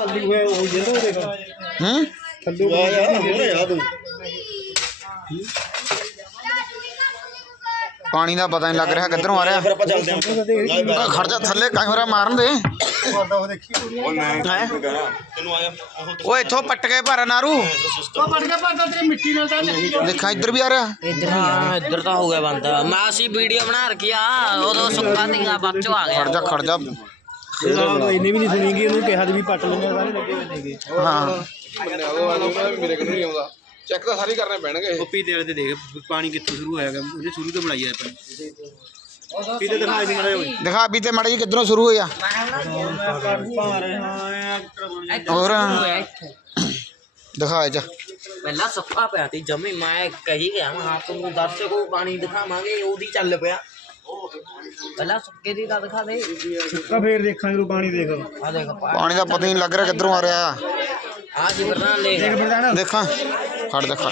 ਥੱਲੇ ਹੋਇਆ ਉਹ ਜਿਹੜਾ ਉਹ ਦੇਖ ਹੂੰ? ਥੱਲੇ ਹੋ ਰਿਹਾ ਤੂੰ ਪਾਣੀ ਦਾ ਪਤਾ ਨਹੀਂ ਲੱਗ ਰਿਹਾ ਕਿੱਧਰੋਂ ਆ ਰਿਹਾ। ਫਿਰ ਆਪਾਂ ਚੱਲਦੇ ਆਂ ਆ, ਖੜ ਜਾ ਥੱਲੇ ਕੈਮਰਾ ਮਾਰਨ ਦੇ। ਉਹ ਦੇਖੀ ਉਹ ਮੈਂ ਹੈਂ? ਤੈਨੂੰ ਆਇਆ। ਉਹ ਓ ਇੱਥੋਂ ਪੱਟ ਕੇ ਭਰ ਨਾਰੂ। ਉਹ ਵੱਡ ਕੇ ਭਰਦਾ ਤੇਰੀ ਮਿੱਟੀ ਨਾਲ ਤਾਂ ਨਹੀਂ। ਦੇਖਾਂ ਇੱਧਰ ਵੀ ਆ ਰਿਹਾ। ਇੱਧਰ ਹਾਂ ਇੱਧਰ ਤਾਂ ਹੋ ਗਿਆ ਬੰਦ। ਮੈਂ ਅਸੀਂ ਵੀਡੀਓ ਬਣਾ ਰੱਖੀ ਆ ਉਦੋਂ ਸੁੱਕਾ ਤੀਗਾ ਬਾਅਦ ਚੋਂ ਆ ਗਿਆ। ਖੜ ਜਾ। ਖੜ ਜਾ ਇਹ ਸਾਲਾ ਇਹਨੇ ਵੀ ਨਹੀਂ ਸੁਣੀਗੀ ਉਹਨੂੰ ਕਿਹਾ ਸੀ ਵੀ ਪੱਟ ਲੈਣੇ ਸਾਰੇ ਲੱਗੇ ਹੋਏ ਨੇਗੇ ਹਾਂ। ਮੇਰੇ ਕੋਲ ਨਹੀਂ ਆਉਂਦਾ। ਚੈੱਕ ਤਾਂ ਸਾਰੇ ਕਰਨੇ ਪੈਣਗੇ। ਉਹ ਪੀਤੇ ਵਾਲੇ ਤੇ ਦੇਖ ਪਾਣੀ ਕਿੱਥੋਂ ਸ਼ੁਰੂ ਹੋਇਆ ਗਾ ਉਹਨੇ ਸ਼ੁਰੂ ਤੋਂ ਬਣਾਈ ਆ ਆਪਾਂ ਪੀਤੇ ਦਿਖਾਈ ਸੀ ਮੜਾ ਹੋਈ ਦਿਖਾ ਵੀ ਤੇ ਮੜੀ ਕਿੱਧਰੋਂ ਸ਼ੁਰੂ ਹੋਇਆ। ਪਾ ਰਹੇ ਹਾਂ ਹੋਰ। ਦਿਖਾ ਚ। ਪਹਿਲਾਂ ਸੁੱਕਾ ਪਿਆ ਤੀ ਜਮੀ ਮੈਂ ਕਹੀ ਗਿਆ ਹਾਂ ਤੁਹਾਨੂੰ ਦਰਸ਼ਕ ਨੂੰ ਪਾਣੀ ਦਿਖਾਵਾਂਗੇ ਉਹਦੀ ਚੱਲ ਪਿਆ। ਪਹਿਲਾਂ ਸੁੱਕੇ ਦੀ ਤਾਂ ਦਿਖਾ ਦੇ। ਤਾਂ ਫੇਰ ਦੇਖਾਂਗੇ ਤੂੰ ਪਾਣੀ ਦੇਖ। ਆ ਦੇਖ ਪਾਣੀ ਦਾ ਪਤਾ ਹੀ ਨਹੀਂ ਲੱਗ ਰਿਹਾ ਕਿੱਧਰੋਂ ਆ ਰਿਹਾ। ਆ ਜੀ ਪ੍ਰਧਾਨ ਲੈ ਦੇਖ ਬਰਦਾਨਾ ਦੇਖਾਂ ਖੜ ਦੇਖਾਂ।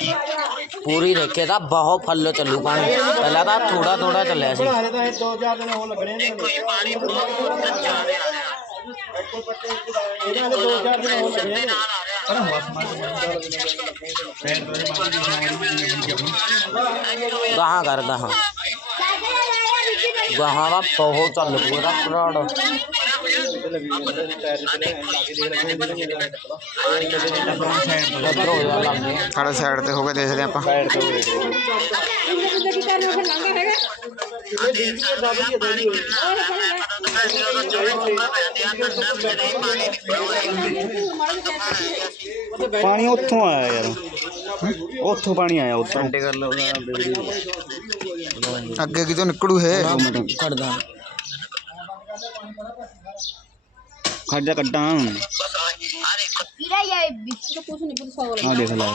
ਪੂਰੀ ਦੇਖੇ ਤਾਂ ਬਹੁਤ ਫੱਲ ਚੱਲੂ ਪਾਣੀ। ਪਹਿਲਾਂ ਤਾਂ ਥੋੜਾ ਥੋੜਾ ਚੱਲਿਆ ਸੀ। ਹਾਲੇ ਤਾਂ ਇਹ ਦੋ ਚਾਰ ਦਿਨ ਹੋ ਲੱਗਣੇ ਨੇ। ਪਾਣੀ ਬਹੁਤ ਕੱਚਾ ਆ ਰਿਹਾ ਇਹਦੇ ਹਾਲੇ ਦੋ ਚਾਰ ਦਿਨ ਹੋ ਲੱਗਣੇ ਨੇ। ਗਾਹਾਂ ਕਰ ਗਾਹਾਂ ਗਾਹਾਂ ਦਾ ਬਹੁਤ ਚੱਲ ਪੂਰਾ ਪਰਾੜ ਉੱਧਰ ਹੋ ਜਾ ਲੱਗ ਗਿਆ। ਖੜ ਸਾਈਡ ਤੇ ਹੋ ਕੇ ਦੇਖਦੇ ਆਪਾਂ। ਪਾਣੀ ਉੱਥੋਂ ਆਇਆ ਯਾਰ। ਉੱਥੋਂ ਪਾਣੀ ਆਇਆ ਉੱਥੋਂ। ਕਰ ਲਓ ਅੱਗੇ ਕਿਤੋਂ ਨਿਕਲੂ ਇਹ। ਕੱਢਦਾ ਖੜ ਜਾ ਕੱਢਾਂ ਵੀਰਾ ਇਹ ਵਿੱਚ ਤੋਂ ਕੁਝ ਨਹੀਂ ਕੁਝ ਸੌ ਆ ਦੇਖ ਲੈ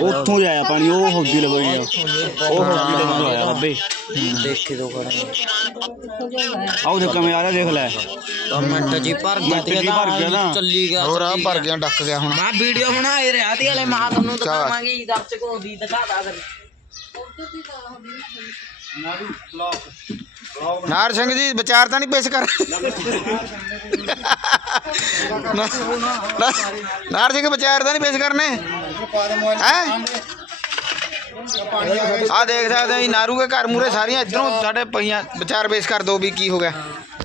ਉੱਥੋਂ ਹੀ ਆਇਆ ਪਾਣੀ ਉਹ ਹੌਦੀ ਲਗੋਈ ਆ ਉਹ ਹੌਦੀ ਦੇ ਤੋਂ ਆਇਆ ਬੱਬੇ। ਦੇਖੀ ਦੋ ਕਰ ਆਉ ਦੇਖ ਕਿਵੇਂ ਆ ਰਿਹਾ ਦੇਖ ਲੈ ਮਿੰਟ ਜੀ ਭਰ ਗਿਆ ਨਾ। ਚੱਲੀ ਗਿਆ ਹੋਰ ਆ ਭਰ ਗਿਆ ਡੱਕ ਗਿਆ ਹੁਣ। ਮੈਂ ਵੀਡੀਓ ਬਣਾ ਹੀ ਰਿਹਾ ਤੀ ਹਲੇ ਮਾਂ ਤੁਹਾਨੂੰ। ਦਿਖਾਵਾਂਗੇ ਦਰਸ਼ਕ ਹੁੰਦੀ ਦਿਖਾਦਾ ਕਰ ਨਾਰ ਸਿੰਘ ਜੀ, ਵਿਚਾਰ ਤਾਂ ਨਹੀਂ ਪੇਸ਼ ਕਰ ਨਾ- ਨਾਰ ਸਿੰਘ ਵਿਚਾਰ ਤਾਂ ਨਹੀਂ ਪੇਸ਼ ਕਰਨੇ। ਹੈ? ਆ ਦੇਖ ਸਕਦੇ ਹੋ ਜੀ, ਨਾਰੂ ਦੇ ਘਰ ਮੂਰੇ ਸਾਰੀਆਂ ਇਧਰੋਂ ਸਾਡੇ ਪਈਆਂ ਵਿਚਾਰ ਪੇਸ਼ ਕਰ ਦੋ ਵੀ ਕੀ ਹੋ ਗਿਆ।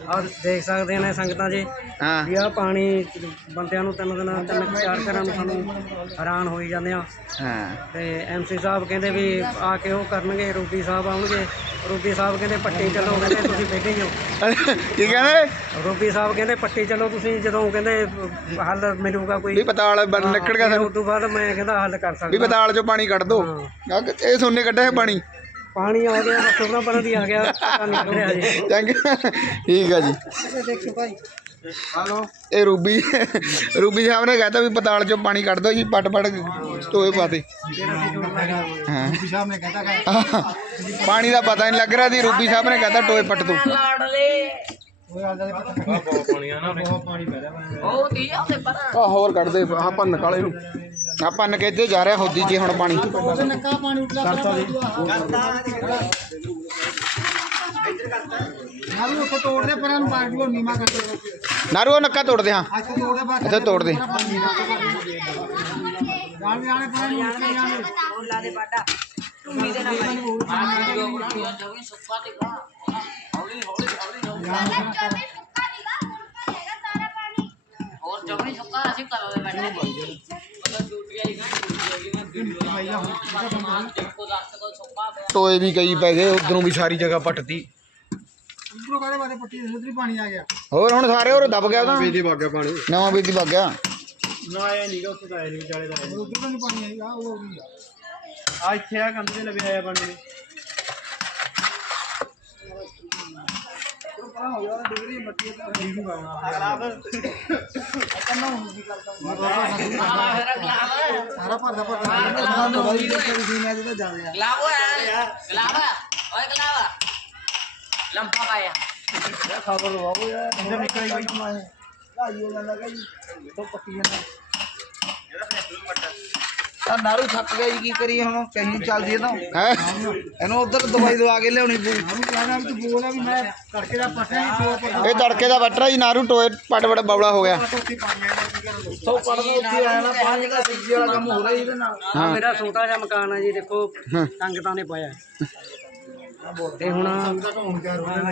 ਆ ਦੇਖ ਸਕਦੇ ਨੇ ਸੰਗਤਾਂ ਜੀ। ਹਾਂ। ਵੀ ਆ ਪਾਣੀ ਬੰਦਿਆਂ ਨੂੰ ਤਿੰਨ ਦਿਨ ਤਿੰਨ ਚਾਰ ਘਰਾਂ ਨੂੰ ਸਾਨੂੰ ਹੈਰਾਨ ਹੋਈ ਜਾਂਦੇ ਆ। ਹਾਂ। ਤੇ ਐਮਸੀ ਸਾਹਿਬ ਕਹਿੰਦੇ ਵੀ ਆ ਕੇ ਉਹ ਕਰਨਗੇ ਰੂਬੀ ਸਾਹਿਬ ਆਉਣਗੇ। ਰੂਬੀ ਸਾਹਿਬ ਕਹਿੰਦੇ ਪੱਟੀ ਚੱਲੋ ਕਹਿੰਦੇ ਤੁਸੀਂ ਬੈਠੇ ਹੀ ਹੋ। ਕੀ ਕਹਿੰਦੇ? ਰੂਬੀ ਸਾਹਿਬ ਕਹਿੰਦੇ ਪੱਟੀ ਚੱਲੋ ਤੁਸੀਂ ਜਦੋਂ ਕਹਿੰਦੇ ਹੱਲ ਮਿਲੂਗਾ ਕੋਈ। ਵੀ ਪਤਾਲ ਗਿਆ ਸਾਨੂੰ। ਉਸ ਤੋਂ ਬਾਅਦ ਮੈਂ ਕਹਿੰਦਾ ਹੱਲ ਕਰ ਵੀ ਸਕਦਾ ਪਤਾਲ ਚੋਂ ਪਾਣੀ ਕੱਢ ਦੋ। ਇਹ ਸੋਨੇ ਕੱਢਿਆ ਹੈ ਪਾਣੀ। ਪਾਣੀ ਆ ਗਿਆ ਉਹਨਾਂ ਪਰ ਦੀ ਆ ਗਿਆ ਪਤਾ ਨਹੀਂ ਰਿਹਾ ਜੀ ਚੰਗਾ ਠੀਕ ਆ ਜੀ। ਦੇਖੋ ਭਾਈ। ਇਹ ਰੂਬੀ ਰੂਬੀ ਸਾਹਿਬ ਨੇ ਕਹਿਤਾ ਵੀ ਪਤਾਲ ਚੋਂ ਪਾਣੀ ਕੱਢ ਦੋ ਜੀ ਪਟ ਪਟ ਟੋਏ ਪਾਤੇ। ਹਾਂ। ਸਾਹਿਬ ਨੇ ਕਹਤਾ ਪਾਣੀ ਦਾ ਪਤਾ ਨਹੀਂ ਲੱਗ ਰਿਹਾ ਸੀ ਰੂਬੀ ਸਾਹਿਬ ਨੇ ਕਹਿਤਾ ਟੋਏ ਪੱਟ ਦੋ ਲਾੜਲੇ ਉਹ ਕੀ ਆ ਉਹਦੇ ਪਰ। ਆ ਹੋਰ ਕੱਢ ਦੇ ਆ ਭੰਨ ਕਾਲੇ ਨੂੰ। ਆ ਭੰਨ ਕੇ ਇੱਥੇ ਜਾ ਰਿਹਾ ਹੋਦੀ ਜੀ ਹੁਣ ਪਾਣੀ। ਨਾਰੂ ਉੱਥੇ ਤੋੜ ਦੇ ਪਰਾਂ ਨੂੰ ਪਾਣੀ ਨੂੰ ਨੀਮਾ ਕਰ ਦੇ। ਨਾਰੂ ਉਹ ਨੱਕਾ ਤੋੜ ਦੇ ਹਾਂ ਅੱਜ ਤੋੜ ਦੇ ਬਾਅਦ ਇੱਥੇ ਤੋੜ ਦੇ। ਜਾਣ ਜਾਣੇ ਪਰਾਂ ਨੂੰ ਉੱਤੇ ਜਾਣੇ ਸੁੱਕਾ ਤੇ ਗਾ ਹੋਰ ਜਮੀ ਸੁੱਕਾ ਅਸੀਂ ਕਰਾਂਗੇ ਬੈਠੇ ਮਤਲਬ ਡਿਊਟੀ ਆਈ ਨਾ ਡਿਊਟੀ ਆਈ ਮੈਂ ਵੀਡੀਓ ਦੇਖੋ ਦਰਸ਼ਕ ਕੋਲ ਸੁੱਕਾ ਪਿਆ ਟੋਏ ਵੀ ਕਈ ਪੈ ਗਏ ਉਧਰੋਂ ਵੀ ਸਾਰੀ ਜਗ੍ਹਾ ਪੱਟਤੀ ਉੱਪਰੋਂ ਕਾਹਦੇ ਬਾਰੇ ਪੱਟੀ ਦੇ ਉਧਰ ਪਾਣੀ ਆ ਗਿਆ ਹੋਰ ਹੁਣ ਸਾਰੇ ਹੋਰ ਦਬ ਗਿਆ ਉਹਦਾ ਬੀਦੀ ਵਗ ਗਿਆ ਪਾਣੀ ਨਵਾਂ ਬੀਜੀ ਵਗ ਗਿਆ ਨਾ ਆਇਆ ਨਹੀਂਗਾ ਉੱਥੇ ਤਾਂ ਆਇਆ ਨਹੀਂ ਵਿਚਾਲੇ ਦਾ ਉਧਰ ਤਾਂ ਨਹੀਂ ਪਾਣੀ ਆਏਗਾ ਉਹ ਹੋ ਗਈ ਆ ਇੱਥੇ ਆ ਕੰਧ ਤੇ ਲੱਗੇ ਆਇਆ ਪਾਣੀ ਨੇ ਸਾਰਾ ਭਰਦਾ ਭਰਦਾ ਦਵਾਈ ਦੇ ਕੇ ਵੀ ਮੈਂ ਤਾਂ ਜਾ ਰਿਹਾ ਗਲਾਵੋ ਹੈ ਗਲਾਵਾ ਓਏ ਗਲਾਵਾ ਲੰਪਾ ਪਾਇਆ ਖਬਰ ਲਵਾਓ ਯਾਰ। ਇੰਦਰ ਨਿਕਲ ਗਈ ਮੈਂ ਲਾਈਓ ਨਾ ਲਗਾ ਜੀ ਤੋਂ ਪੱਕੀ ਜਾਂਦਾ। ਆ ਨਾਰੂ ਥੱਕ ਗਿਆ ਜੀ ਕੀ ਕਰੀਏ ਹੁਣ? ਕਹੀਂ ਚੱਲਦੀ ਇਹ ਤਾਂ। ਹੈ? ਇਹਨੂੰ ਉਧਰ ਦਵਾਈ ਦਵਾ ਕੇ ਲਿਆਉਣੀ ਪਊ। ਇਹ ਤੜਕੇ ਦਾ ਵੱਟਰਾ ਜੀ ਨਾਰੂ ਟੋਏ ਪਟ ਪਟ ਬਬਲਾ ਹੋ ਗਿਆ। ਸੋ ਪੜਦਾ ਉੱਥੇ ਆਇਆ ਨਾ ਪੰਜ ਦਾ ਸਬਜ਼ੀ ਵਾਲਾ ਕੰਮ ਹੋ ਰਿਹਾ ਜੀ ਇਹਦੇ ਨਾਲ। ਆ ਮੇਰਾ ਛੋਟਾ ਜਿਹਾ ਮਕਾਨ ਹੈ ਜੀ ਦੇਖੋ ਸੰਗਤਾਂ ਨੇ ਪਾਇਆ। ਤੇ ਹੁਣ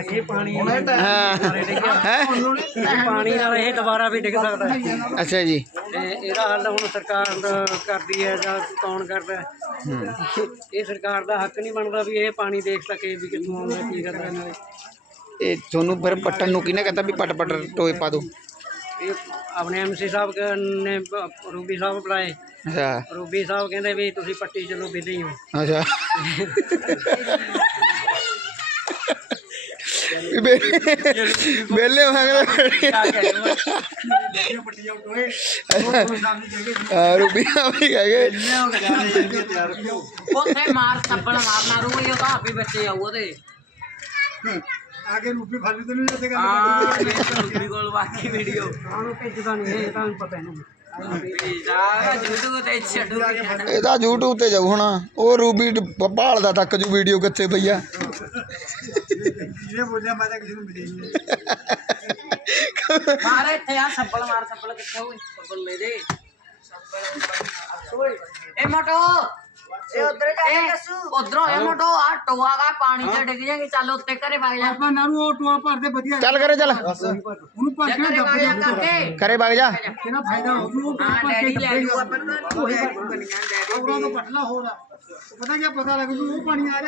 ਇਹ ਪਾਣੀ ਹਾਂ। ਨਾਲ ਇਹ ਦੁਬਾਰਾ ਵੀ ਡਿੱਗ ਸਕਦਾ। ਹੈ ਅੱਛਾ ਜੀ। ਤੇ ਇਹਦਾ ਹੱਲ ਹੁਣ ਸਰਕਾਰ ਕਰਦੀ ਹੈ ਜਾਂ ਕੌਣ ਕਰਦਾ ਹੈ। ਇਹ ਸਰਕਾਰ ਦਾ ਹੱਕ ਨਹੀਂ ਬਣਦਾ ਵੀ ਇਹ ਪਾਣੀ ਦੇਖ ਸਕੇ ਵੀ ਕਿੱਥੋਂ ਆਉਂਦਾ ਕੀ ਕਰਦਾ ਨਾਲੇ ਇਹ ਤੁਹਾਨੂੰ ਫਿਰ ਪੱਟਣ ਨੂੰ ਕਿਹਨੇ ਕਹਿੰਦਾ ਵੀ ਪਟ ਪਟ ਟੋਏ ਪਾ ਦੋ? ਇਹ ਆਪਣੇ ਐਮਸੀ ਸਾਹਿਬ ਕ- ਨੇ ਬ- ਰੂਬੀ ਸਾਹਿਬ ਬੁਲਾਏ। ਅੱਛਾ। ਰੂਬੀ ਸਾਹਿਬ ਕਹਿੰਦੇ ਵੀ ਤੁਸੀਂ ਪੱਟੀ ਚਲੋ ਬਿੱਲੇ ਹੀ। ਅੱਛਾ। ਵੇਲੇ ਹੋਵਾਂਗੇ ਆ ਰੂਬੀ ਆ ਵੀ ਕਹੇ ਉੱਥੇ ਮਾਰ ਥੱਪੜ ਮਾਰਨਾ ਰੂ ਇਹ ਤਾਂ ਆਪੇ ਬੱਚੇ ਆਊ ਉਹਦੇ। ਆਗੇ ਰੂਪੀ ਫਾਲੀ ਤੇ ਨਹੀਂ ਜਾਂਦੇ ਇਹ ਰੂਬੀ ਕੋਲ ਬਾਕੀ ਵੀਡੀਓ ਉਹਨੂੰ ਭੇਜਦਾ ਨਹੀਂ ਇਹ ਤਾਂ ਪਤਾ ਇਹਨੂੰ। ਜਾ ਜੂਟੂ ਤੇ ਛੱਡੂ ਇਹ ਤਾਂ YouTube ਤੇ ਜਾਊ ਹੁਣ ਉਹ ਰੂਬੀ ਭਾਲਦਾ ਤੱਕ ਜੂ ਵੀਡੀਓ ਕਿੱਥੇ ਪਈ ਆ। ਜਿਹਨੇ ਬੋਲਿਆ ਮੈਂ ਤਾਂ ਕਿਸੇ ਨੂੰ ਮਿਲੀ ਨਹੀਂ ਮਾਰ ਇੱਥੇ ਆ ਸੱਬਲ ਮਾਰ ਸੱਬਲ ਕਿੱਥੇ ਹੋਏ ਸੱਬਲ ਲੈ ਦੇ। ਇਹ ਮੋਟੋ। ਇਹ ਉਧਰ ਜਾ ਕੇ ਦੱਸੂ। ਉਧਰੋਂ ਇਹ ਮੋਟੋ ਆ ਟੋਆ ਦਾ ਪਾਣੀ ਚ ਡਿੱਗ ਜਾਏਗੀ ਚੱਲ ਉੱਤੇ ਘਰੇ ਵਗ ਜਾ। ਆਪਾਂ ਨਾਰੂ ਉਹ ਟੋਆ ਭਰਦੇ ਵਧੀਆ। ਚੱਲ ਕਰੇ ਚੱਲ। ਉਹਨੂੰ ਭਰ ਕੇ ਘਰੇ ਵਗ ਜਾ ਕਰਕੇ ਕਰੇ ਵਗ ਜਾ। ਕਿਹੜਾ ਫਾਇਦਾ ਹੋ ਜੂ ਉਹ ਹਾਂ ਭਰ ਡੈਡੀ ਕੇ ਲੈ ਜੂ ਆਪਾਂ ਨੂੰ ਡੈਡੀ ਬਣੀਆਂ ਡੈਡੀ। ਉਹਨਾਂ ਤੋਂ ਪਟਲਾ ਹੋਰ ਆ। ਪਤਾ ਕੀ ਪਤਾ ਲੱਗ ਜੂ ਉਹ ਪਾਣੀ ਆ ਰਿਹਾ।